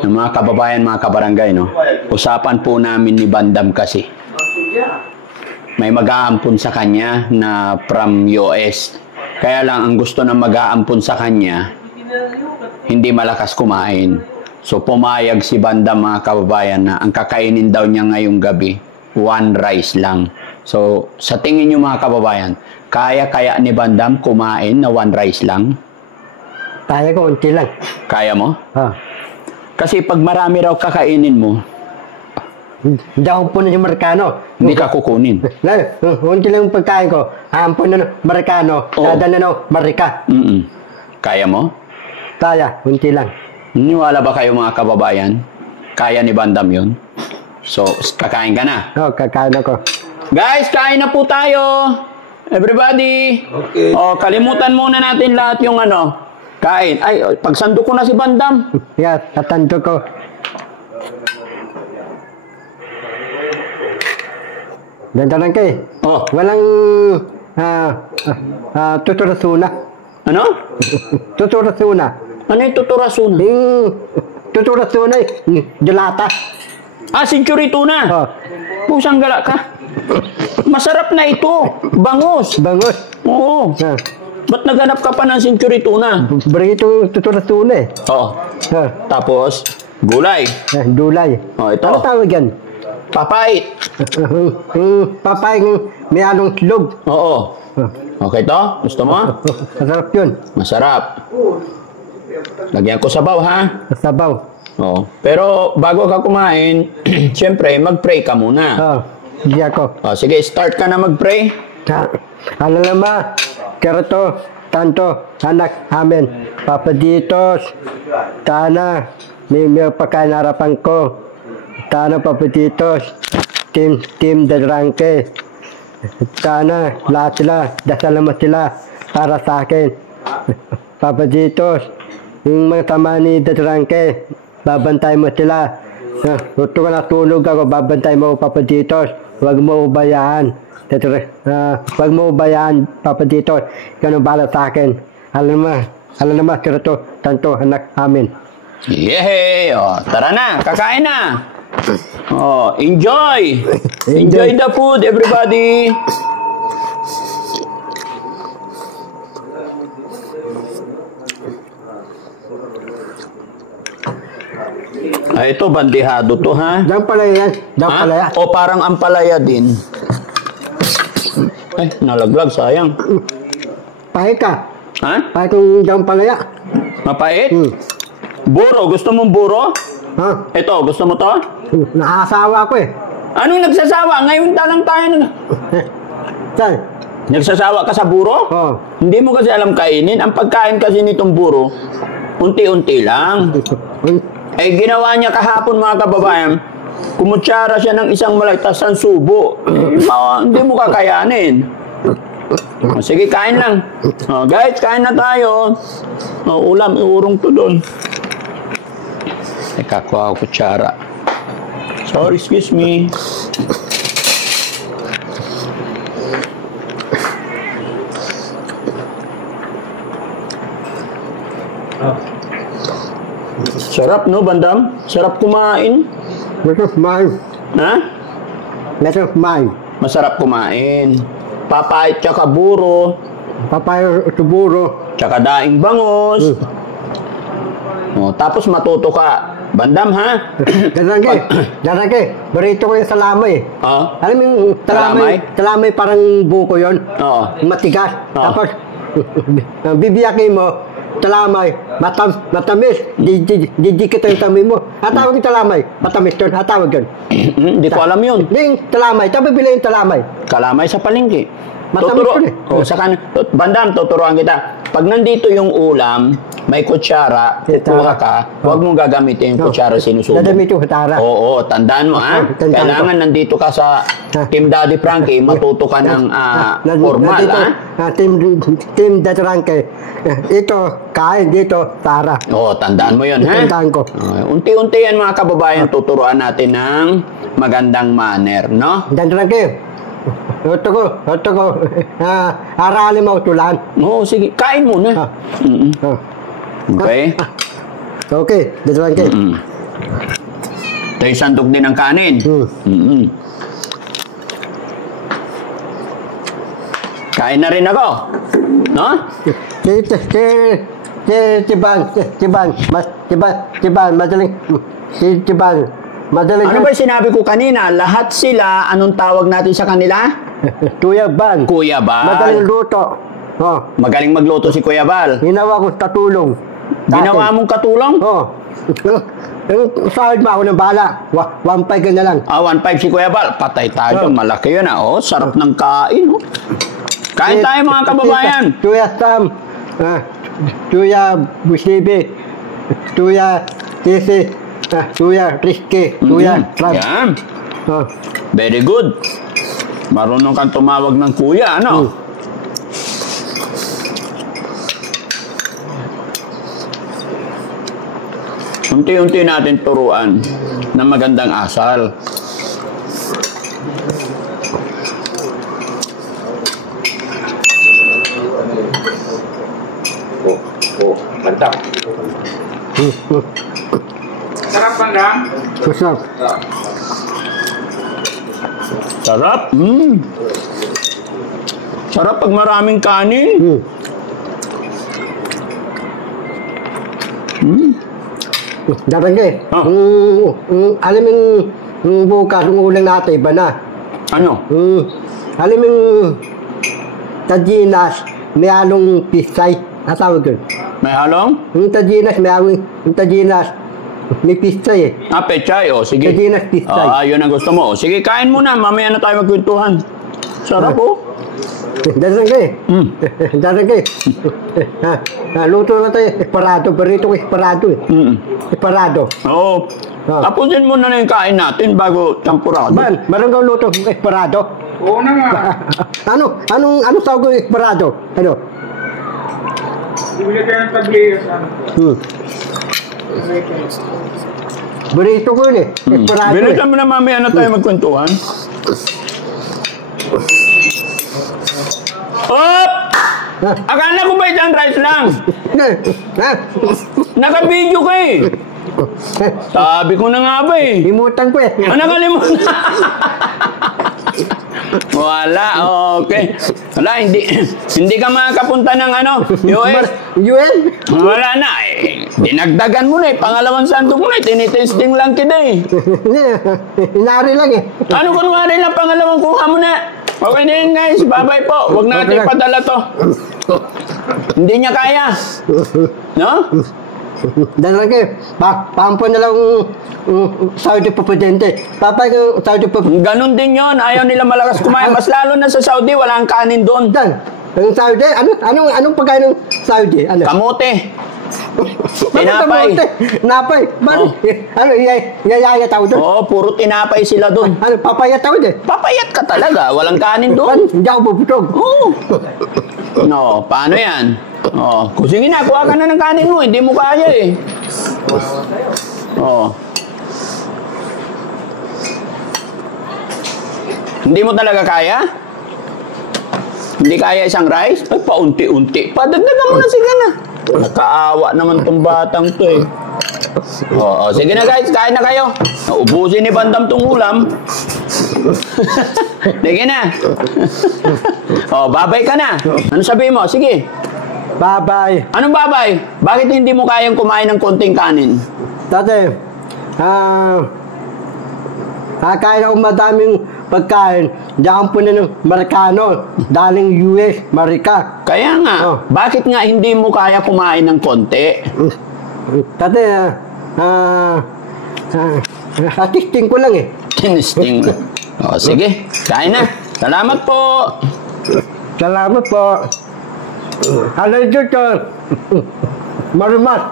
Mga kababayan, mga kabarangay, no? Usapan po namin ni Bandam kasi. May mag-aampon sa kanya na from US. Kaya lang, ang gusto ng mag-aampon sa kanya, hindi malakas kumain. So, pumayag si Bandam, mga kababayan, na ang kakainin daw niya ngayong gabi, 1 rice lang. So, sa tingin niyo, mga kababayan, kaya ni Bandam kumain na 1 rice lang? Kaya ko, unti lang. Kaya mo? Ah. Kasi pag marami raw kakainin mo, Hindi ako po na yung Marikano. hindi ka kukunin. Unti lang yung pagkain ko. Ampun na Marikano. Oo. Dadala na Marika. Kaya mo? Kaya, unti lang. Niniwala ba kayo, mga kababayan? Kaya ni Bandam yun? So, kakain ka na. Oh, kakain ako. Guys, kain na po tayo! Everybody! Okay. O, kalimutan muna natin lahat yung kain. Ay, pagsando ko na si Bandam. Yeah, tatando ko. Ganda lang kayo. Oh, Walang tuturasuna. ano? Tuturasuna. Ano yung tuturasuna? Yung tuturasuna dilata. Ah, century tuna. Oh, Pusang gala ka. Masarap na ito. Bangus. bangus. Oo. Ah, Ba't naganap ka pa ng century tuna? Berito tuturasuna eh. Oo. Ah, Tapos, gulay. dulay. Oh, ito. Ano tawag yan? Papait. Papay may along log. Oo. Okay to? Gusto mo? Masarap yun. Masarap. Lagyan ko sabaw, ha? Sabaw. Oo. Pero bago ka kumain, siyempre, mag-pray ka muna. Oh, hindi ako. O, sige, start ka na mag-pray. Alalama, kerato, tanto, anak amin. Papa Ditos, Tana, may pagkain harapan ko. Tana, Papa Ditos, Team Dadranke. Tana, lahat sila, dasalamat sila para sa akin. Papa Ditos, yung mga tama ni Dadranke, babantay mo sila. Gusto ka natulog ako, babantay mo, Papa Ditos. Huwag mo ubayaan. Huwag mo ubayaan, Papa Ditos. Ikaw ang bala sa akin. Alam naman, kerato, tanto, anak amin. Yehey! O, tara na, kakain na. Oh, enjoy! Enjoy the food, everybody! Ay, ito, bandihado to, ha? Diyan pala yan. Diyan pala yan. O parang ampalaya din. Ay, nalaglag, sayang. Pahay ka. Ha? Pahay kong diyan pala yan. Mapait? Hmm. Buro, gusto mong buro? Ha? Ito, gusto mo to? Nakasawa ko eh. Anong nagsasawa? Ngayon lang tayo na. Saan? Nagsasawa ka sa buro? Oh. Hindi mo kasi alam kainin. Ang pagkain kasi nitong buro, unti-unti lang. Eh, ginawa niya kahapon, mga kababayan, kumutsara siya ng isang malagtas ng subo. Hindi mo kakayanin. O, sige, kain lang. O, guys, kain na tayo. O, ulam, iurong to doon. Teka, kuha ko kutsara. Sorry, excuse me. Sarap, no, Bandam? Sarap kumain. Masarap kumain. Ha? Masarap kumain. Masarap kumain. Papait tsaka buro. Papaya tuburo. Tsaka daing bangus. O, tapos matuto ka. Bandam, ha? Darangke, barito ko yung salamay. O? Alam mo yung salamay parang buko yon. Oo. Matigas. Oo. Tapos, bibiyakin mo, salamay, matamis. Di kita yung tamis mo. Atawag yung salamay, matamis yun. Atawag yun. Hindi ko alam yun. Hindi yung salamay, tapos bili yung salamay. Kalamay sa palengke. Matamis yun eh. O, Bandam, tuturuan kita. Pag nandito yung ulam, may kutsara, kukuha ka, huwag mong gagamitin yung kutsara sinusubo. Dadamit yung hutara. Oo, tandaan mo, ha? Tandaan Kailangan ko. nandito ka sa Team Daddy Frankie, matuto ka ng formal, ha? Team Datrangke. Ito, kain dito, tara. Oo, tandaan mo yun, ha? Tandaan ko. Unti-unti yan, mga kababayan, tuturuan natin ng magandang manner, no? Datrangke. Ito ko. Arali mo tulan. Oo, sige. Kain muna. Ah. Mm-mm. Oh. Okay? Okay, Datrangke. Mm. Tayo sandok din ng kanin. Mm-mm. Kain na rin ako. No? Madaling. Ano ba yung sinabi ko kanina? Lahat sila, anong tawag natin sa kanila? Kuya Ban. Kuya Bal. Madaling luto. Oh, Magaling magluto si Kuya Bal. ginawa ko tatulong. Ginawa mong katulong? Oh. Yung sahod mo ako ng bala. 1.5 ka na lang. 1.5 si Kuya Bal. Patay tayo. Malaki yun ah. Oh, sarap ng kain. Oh. Kain tayo mga kababayan. Tuya Sam. Tuya Busibi. Tuya Tisi. Tuya Rizky. Tuya Ram. Yan. Oh. Very good. Marunong kang tumawag ng kuya, ano? Unti-unti natin turuan ng magandang asal. Mantap. Sarap bandang. Susap. Sarap. Sarap pag maraming kanin. Darangge. Ah. Alam yung bukas, yung ulang natin, iba na. Ano? Alam yung tajinas, may halong pisay. Atawag yun. May halong? Yung tajinas, may pisay eh. Pechay. O, sige. Tajinas pisay. Yun ang gusto mo. Sige, kain muna. Mamaya na tayo magkwentuhan. Sarap, oh. Darangge. Darangge. Luto na tayo. Esparado. Barito ko esparado eh. Esparado. Oo. Tapusin muna na yung kain natin bago champurado. Man, marunong luto esparado. Oo naman. Anong tawag ng esparado? Ano? Bibili kayo ng tagliyas. Burrito ko yun eh. Esparado eh. Bilisan mo na mamaya na tayo magkwentuhan. Hop! Akala ko ba isang rice lang? Naka-video ka eh. Sabi ko na nga ba eh. Limutan ko eh. Nakalimutan. Wala, okay. Wala, hindi ka makakapunta ng US. UN? Wala na eh. Dinagdagan mo na eh. Pangalawang sandok mo na eh. Tinitesting lang kita eh. Inari lang eh. Ano kung nga rin ang pangalawang kuha mo na? Okay na yun guys. Bye-bye po. Huwag natin padala to. Hindi niya kaya. No? Dalagay, pampo na lang Saudi Presidente. Papa yung Saudi Presidente. Ganon din yon. Ayaw nila malakas kumain. Mas lalo na sa Saudi, walang kanin doon. Dan, yung Saudi, anong pagkain ng Saudi? Ano? Kamote. Tinapay. Napay. Ano, yaya tao doon? Oo, puro tinapay sila doon. Ano, papaya tao doon? Papayat ka talaga. Walang kanin doon. Hindi ako bubutog. Oo. No, paano yan? Oh, sige na, kuha ka na ng kanin mo. Hindi mo kaya eh. Oh. Hindi mo talaga kaya? Hindi kaya isang rice? Ay, paunti-unti. Padagdagan mo na, sige na. Nakaawa naman tong batang to eh. Oo, sige na guys, kain na kayo. Ubusin ni Bandam tong ulam. Sige na. Babay ka na. Ano sabihin mo? Sige. Bye-bye. Anong babay? Bakit hindi mo kayang kumain ng konting kanin? Dati, kakain ako madaming pagkain. Diyan po na ng Marikano. Daling US, Marika. Kaya nga, Oh. bakit nga hindi mo kaya kumain ng konti? Dati, assisting ko lang eh. Tinisting. Sige, kain na. Salamat po. Salamat po. Hello, Dr. Marumat.